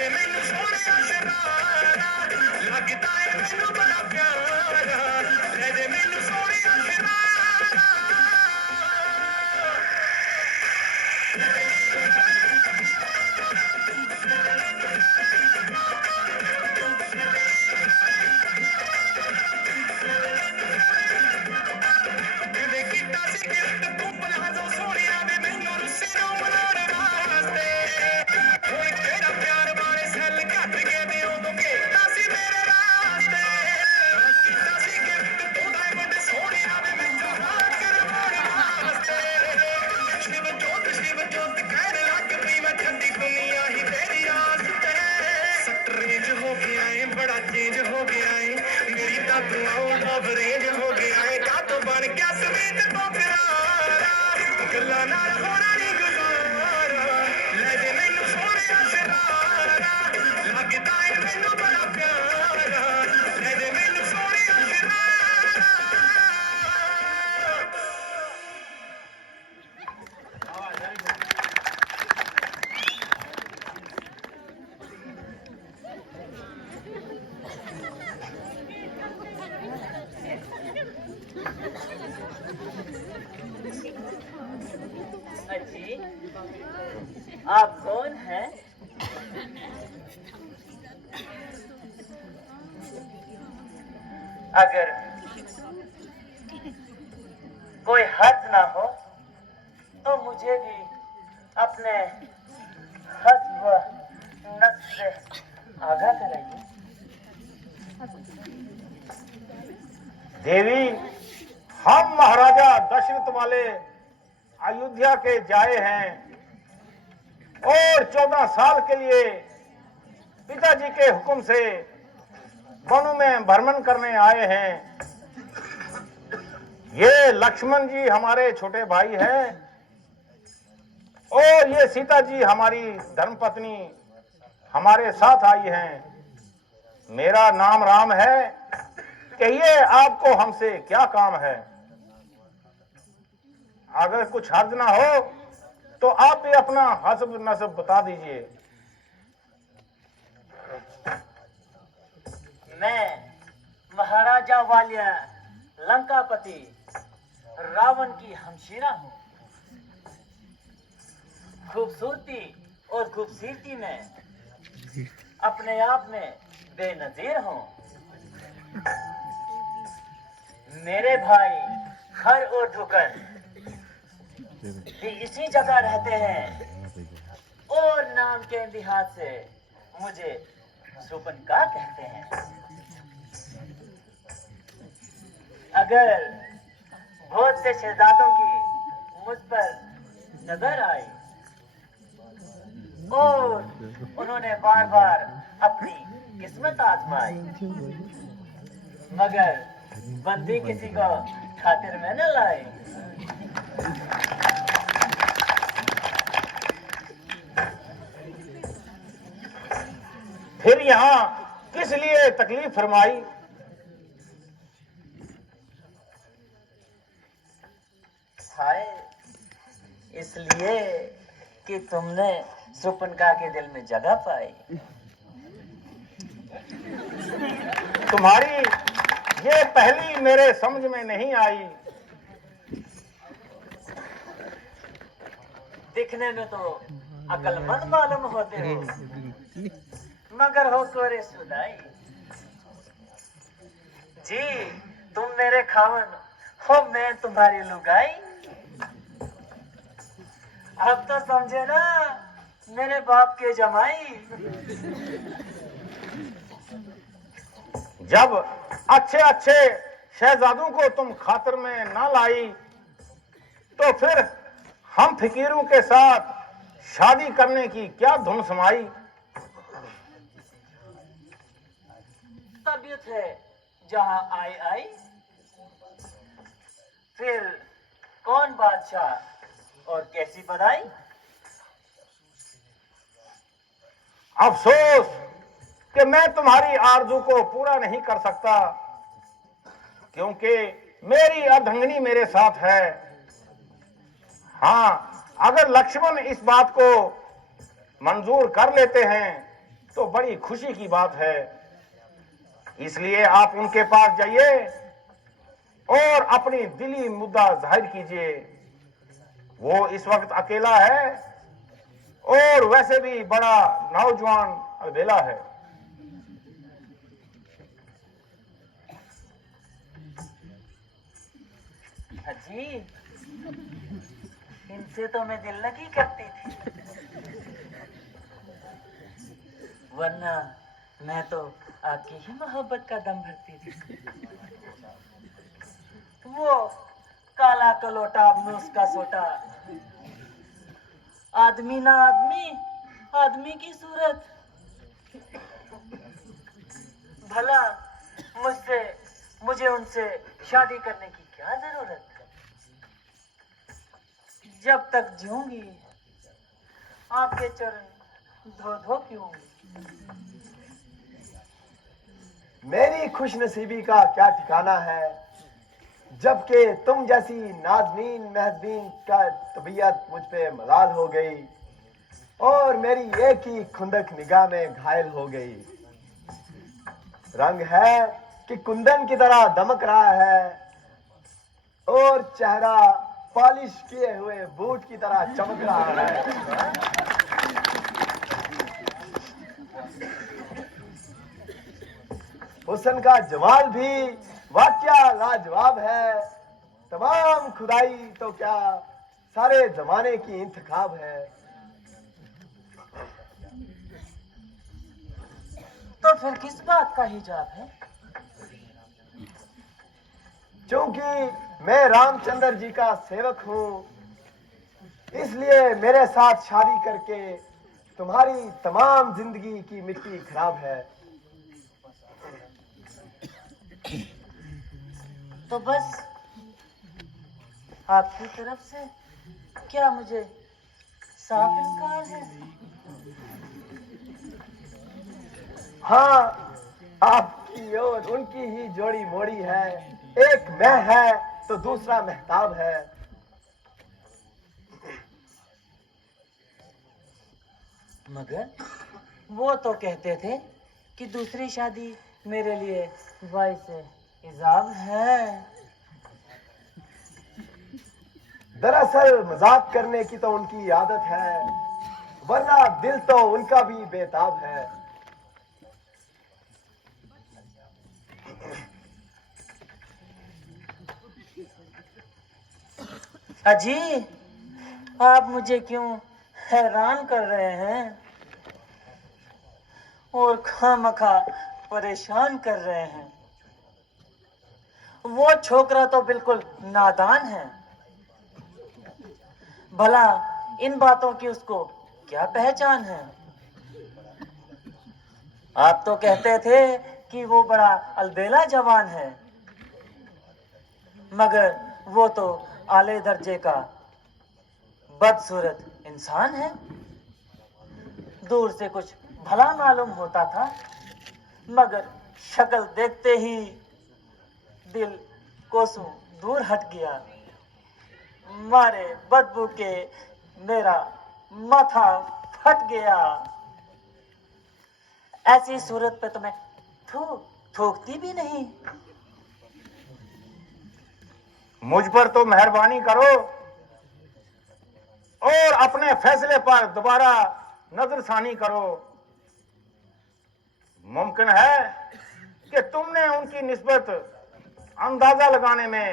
दे मैनू सोहणिया शरारा लगदा है मैनू बड़ा प्यारा ले दे मैनू सोहणिया शरारा कदे कीता सी गिफ्ट तू प्लाजो सोहणिया वे मैनू रुस्सी नू मनाउण वास्ते हुण तेरा प्यार वाले सैल घट गए ने उदों कीता सी मेरे वास्ते कीता सी गिफ्ट तू डायमंड सोहणिया वे मैनू हाथ करवाउण वास्ते शिव जोत कहण लग पई मैं ठंडी दुनिया ही तेरी आस ते सट रेंज हो गया है बड़ा चेंज हो गया है मेरी तां तू आउट ऑफ रेंज हो गया है का तो बन गया समीत तो करारा गल्लां नाल होना नहीं गुजारा ले दे मैनू सोहणिया शरारा लगदा है मैनू बड़ा प्यारा ले दे मैनू सोहणिया शरारा अजी आप कौन हैं? अगर कोई हर्ज ना हो तो मुझे भी अपने हस्ब नफ्स से आगाह कराइए। देवी, हम महाराजा दशरथ वाले अयोध्या के जाए हैं और 14 साल के लिए पिताजी के हुक्म से वनों में भ्रमण करने आए हैं। ये लक्ष्मण जी हमारे छोटे भाई हैं और ये सीता जी हमारी धर्मपत्नी हमारे साथ आई हैं। मेरा नाम राम है। कहिए आपको हमसे क्या काम है? अगर कुछ हर्ज ना हो तो आप भी अपना हस्ब नस्ब बता दीजिए। मैं महाराजा वालिया लंकापति रावण की हमशीरा हूँ। खूबसूरती और खूबसूरती में अपने आप में बेनजीर हूँ। मेरे भाई खर और ठुकर भी इसी जगह रहते हैं और नाम के लिहाज से मुझे सुपनका कहते हैं। अगर बहुत से शहजादों की मुझ पर नजर आई और उन्होंने बार बार अपनी किस्मत आजमाई मगर बंदी किसी को खातिर में न लाई। फिर यहाँ किस लिए तकलीफ फरमाई? हाय, इसलिए कि तुमने सुपनका के दिल में जगह पाई। तुम्हारी ये पहली मेरे समझ में नहीं आई। दिखने में तो अक्लमंद मालूम होते हो मगर हो कोरे सुनाई। जी तुम मेरे खावन हो मैं तुम्हारी लुगाई। अब तो समझे ना मेरे बाप के जमाई। जब अच्छे अच्छे शहजादों को तुम खातिर में ना लाई तो फिर हम फकीरों के साथ शादी करने की क्या धुन समाई? तबीयत है जहां आई आई। फिर कौन बादशाह और कैसी बधाई। अफसोस कि मैं तुम्हारी आरज़ू को पूरा नहीं कर सकता क्योंकि मेरी अर्धांगिनी मेरे साथ है। हाँ, अगर लक्ष्मण इस बात को मंजूर कर लेते हैं तो बड़ी खुशी की बात है। इसलिए आप उनके पास जाइए और अपनी दिली मुद्दा जाहिर कीजिए। वो इस वक्त अकेला है और वैसे भी बड़ा नौजवान अलबेला है। अजी, इनसे तो मैं दिल लगी करती थी, वरना मैं तो आपकी ही मोहब्बत का दम भरती थी। वो काला कलोटा ब्लूस का सोटा, आदमी ना आदमी, आदमी की सूरत। भला मुझे उनसे शादी करने की क्या जरूरत? जब तक जीऊंगी आपके चरण धो धो पीऊंगी। मेरी खुशनसीबी का क्या ठिकाना है, जबकि तुम जैसी नाज़नीन महज़बीन का तबीयत मुझ पे मलाल हो गई और मेरी एक ही खुंदक निगाह में घायल हो गई। रंग है कि कुंदन की तरह दमक रहा है और चेहरा पॉलिश किए हुए बूट की तरह चमक रहा है। हुस्न का जमाल भी वाकया लाजवाब है। तमाम खुदाई तो क्या सारे जमाने की इंतखाब है। तो फिर किस बात का हिजाब है? क्योंकि मैं रामचंद्र जी का सेवक हूं, इसलिए मेरे साथ शादी करके तुम्हारी तमाम जिंदगी की मिट्टी खराब है। तो बस आपकी तरफ से क्या मुझे साफ इनकार है? हाँ, आपकी और उनकी ही जोड़ी मोड़ी है। एक मैं है तो दूसरा महताब है। मगर वो तो कहते थे कि दूसरी शादी मेरे लिए बाइस इजाब है। दरअसल मजाक करने की तो उनकी आदत है, वरना दिल तो उनका भी बेताब है। अजी, आप मुझे क्यों हैरान कर रहे हैं और खामखा परेशान कर रहे हैं? वो छोकरा तो बिल्कुल नादान है। भला इन बातों की उसको क्या पहचान है? आप तो कहते थे कि वो बड़ा अलबेला जवान है, मगर वो तो आले दर्जे का बदसूरत इंसान है। दूर से कुछ भला मालूम होता था, मगर शक्ल देखते ही दिल कोसों दूर हट गया। मारे बदबू के मेरा माथा फट गया। ऐसी सूरत पे तो मैं थूकती भी नहीं। मुझ पर तो मेहरबानी करो और अपने फैसले पर दोबारा नजरसानी करो। मुमकिन है कि तुमने उनकी निस्बत अंदाजा लगाने में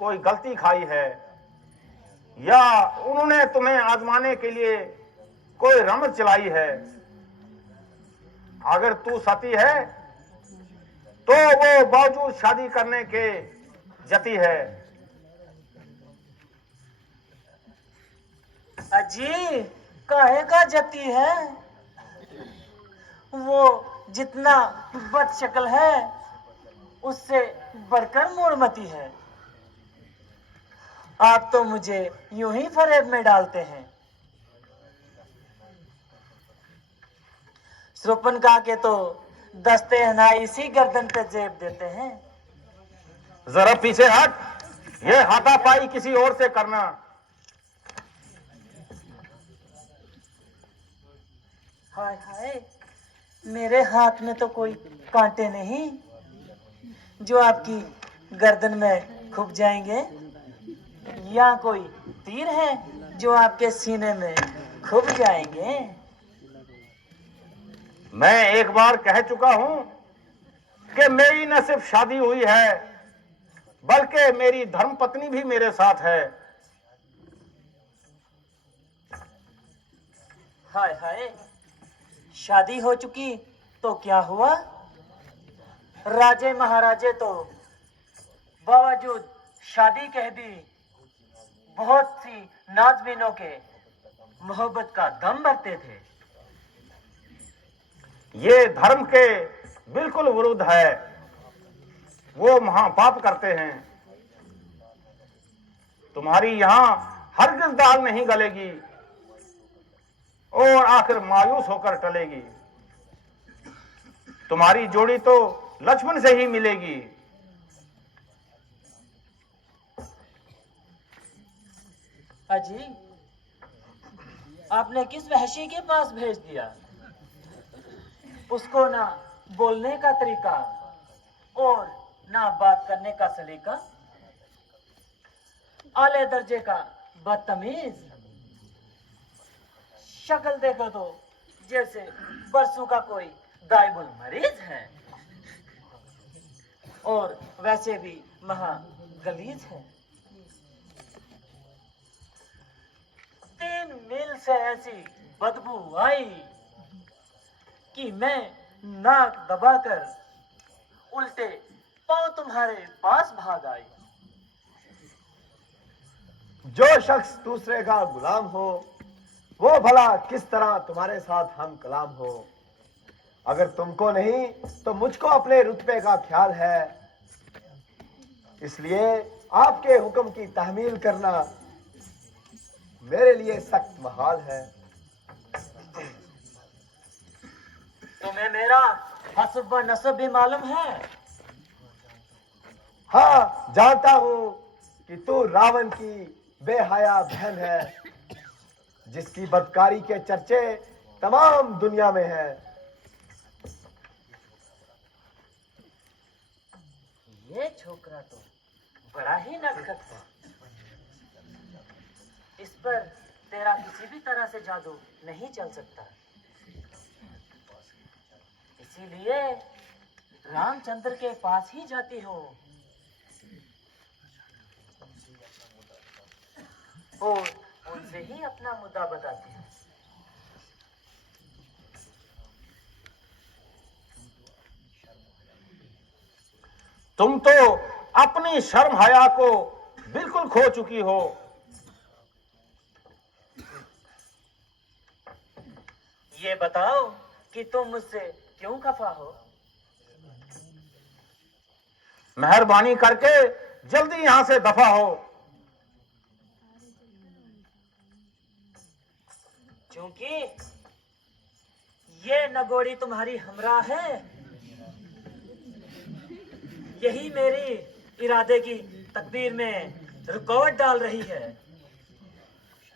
कोई गलती खाई है, या उन्होंने तुम्हें आजमाने के लिए कोई रमज चलाई है। अगर तू सती है तो वो बावजूद शादी करने के जती है। अजी, काहे का जती है? वो जितना बदशक्ल है उससे बढ़कर मूर्मती है। आप तो मुझे यूं ही फरेब में डालते हैं। श्रुपनखा के तो दस्ते हनाई इसी गर्दन पे जेब देते हैं। जरा पीछे हट, ये हाथापाई किसी और से करना। हाय हाय, मेरे हाथ में तो कोई कांटे नहीं जो आपकी गर्दन में खुप जाएंगे, या कोई तीर है जो आपके सीने में खुप जाएंगे। मैं एक बार कह चुका हूं कि मेरी न सिर्फ शादी हुई है, बल्कि मेरी धर्मपत्नी भी मेरे साथ है। हाय हाय, शादी हो चुकी तो क्या हुआ? राजे महाराजे तो बावजूद शादी कह दी बहुत सी नाज़मीनों के मोहब्बत का दम भरते थे। ये धर्म के बिल्कुल विरुद्ध है। वो महापाप करते हैं। तुम्हारी यहां हरगिज दाल नहीं गलेगी और आखिर मायूस होकर टलेगी। तुम्हारी जोड़ी तो लक्ष्मण से ही मिलेगी। अजी, आपने किस वहशी के पास भेज दिया? उसको ना बोलने का तरीका और ना बात करने का सलीका, आले दर्जे का बदतमीज। शक्ल देखो तो जैसे बरसों का कोई गायबुल मरीज है, और वैसे भी महा गलीज है। 3 मील से ऐसी बदबू आई कि मैं नाक दबाकर उल्टे पांव तुम्हारे पास भाग आई। जो शख्स दूसरे का गुलाम हो, वो भला किस तरह तुम्हारे साथ हम कलाम हो। अगर तुमको नहीं तो मुझको अपने रुतबे का ख्याल है, इसलिए आपके हुक्म की तहमील करना मेरे लिए सख्त महाल है। तुम्हें मेरा हस्ब व नस्ब भी मालूम है? हाँ, जानता हूं कि तू रावण की बेहया बहन है, जिसकी बदकारी के चर्चे तमाम दुनिया में है। ये छोकरा तो बड़ा ही नटखट है। इस पर तेरा किसी भी तरह से जादू नहीं चल सकता। इसीलिए रामचंद्र के पास ही जाती हूँ और उनसे ही अपना मुद्दा बताती हूँ। तुम तो अपनी शर्म हया को बिल्कुल खो चुकी हो। ये बताओ कि तुम मुझसे क्यों खफा हो? मेहरबानी करके जल्दी यहां से दफा हो। क्योंकि ये नगोड़ी तुम्हारी हमरा है। यही मेरी इरादे की तकदीर में रुकावट डाल रही है।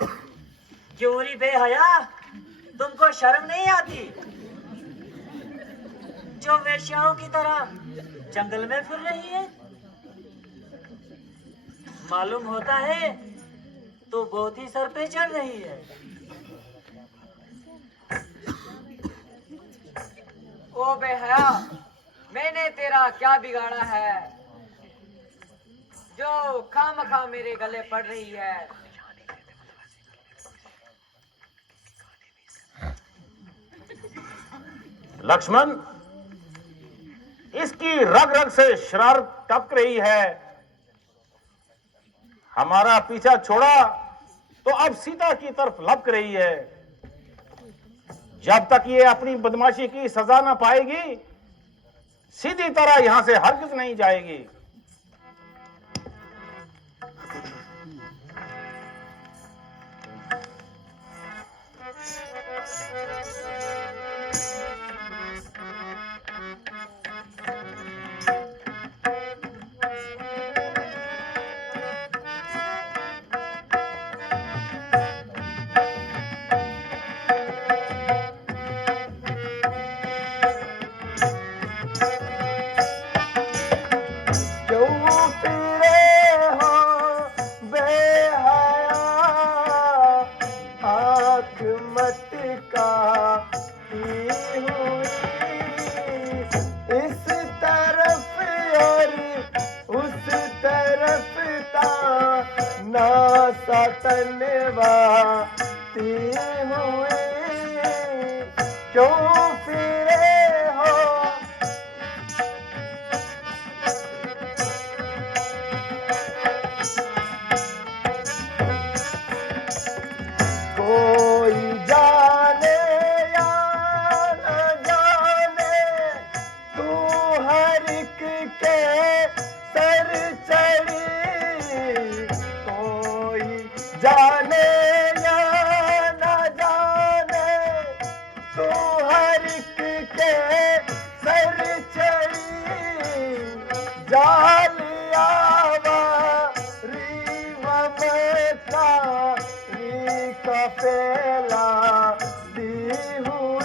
क्योंरी बेहया, तुमको शर्म नहीं आती जो वेश्याओं की तरह जंगल में फिर रही है? मालूम होता है तो बहुत ही सर पे चढ़ रही है। ओ बेहया, मैंने तेरा क्या बिगाड़ा है जो खामखा मेरे गले पड़ रही है? लक्ष्मण, इसकी रग रग से शरारत टपक रही है। हमारा पीछा छोड़ा तो अब सीता की तरफ लपक रही है। जब तक ये अपनी बदमाशी की सजा ना पाएगी, सीधी तरह यहां से हरगिज नहीं जाएगी। क्यों फिरे हो? कोई जाने या न जाने, तू हर एक के सर चढ़ी। कोई जाने या न जाने, तू हर एक के सर चढ़ी। जालिया ममता का फैला दी हुई।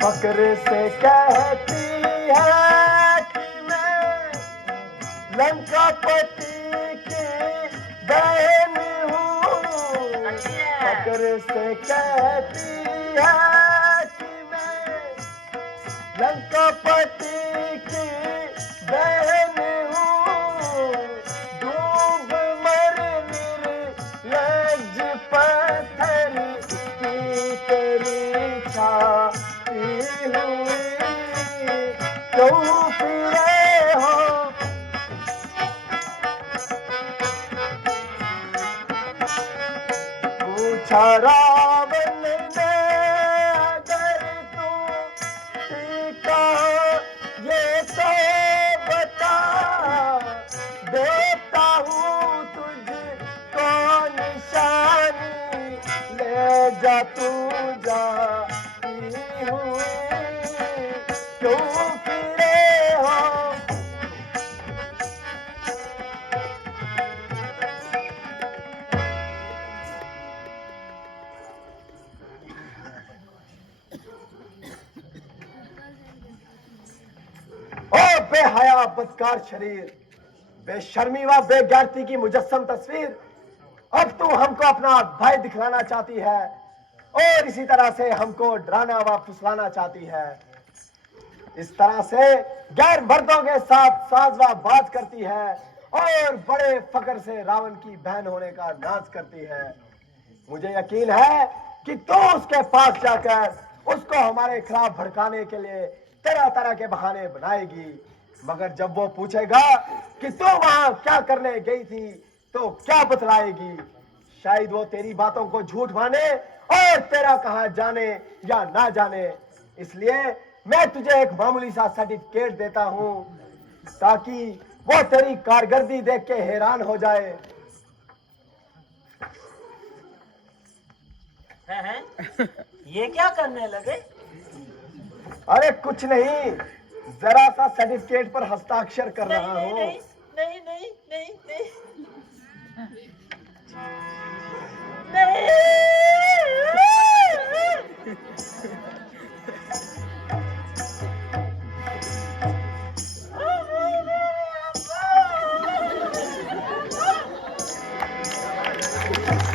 फक्र से कहती है कि मैं लंकापति की बहन हूँ। फक्र से कहती है कि मैं लंकापति की बहन हूँ। डूब मर निर्लज्ज पत्थर की तेरी छाती हुई। क्यों फिरे हो? पूछा रावण ने, अगर तू सीता ये तो बता, देता हूँ तुझको निशानी, ले जा तू जाती हुई। क्यों फिरे हो? ओ बेहया बदकार शरीर, बेशर्मी व बेगैरती की मुजस्सम तस्वीर, अब तू हमको अपना भाई दिखलाना चाहती है और इसी तरह से हमको डराना व फुसलाना चाहती है। इस तरह से गैर मर्दों के साथ साज व बात करती है और बड़े फक्र से रावण की बहन होने का नाज करती है। मुझे यकीन है कि तू उसके पास जाकर उसको हमारे खिलाफ भड़काने के लिए तरह तरह के बहाने बनाएगी, मगर जब वो पूछेगा कि तू वहां क्या करने गई थी तो क्या बतलाएगी? शायद वो तेरी बातों को झूठ माने और तेरा कहा जाने या ना जाने। इसलिए मैं तुझे एक मामूली सा सर्टिफिकेट देता हूं ताकि वो तेरी कारकर्दगी देख के हैरान हो जाए। हैं? ये क्या करने लगे? अरे कुछ नहीं, जरा सा सर्टिफिकेट पर हस्ताक्षर कर रहा नहीं, हूँ। नहीं,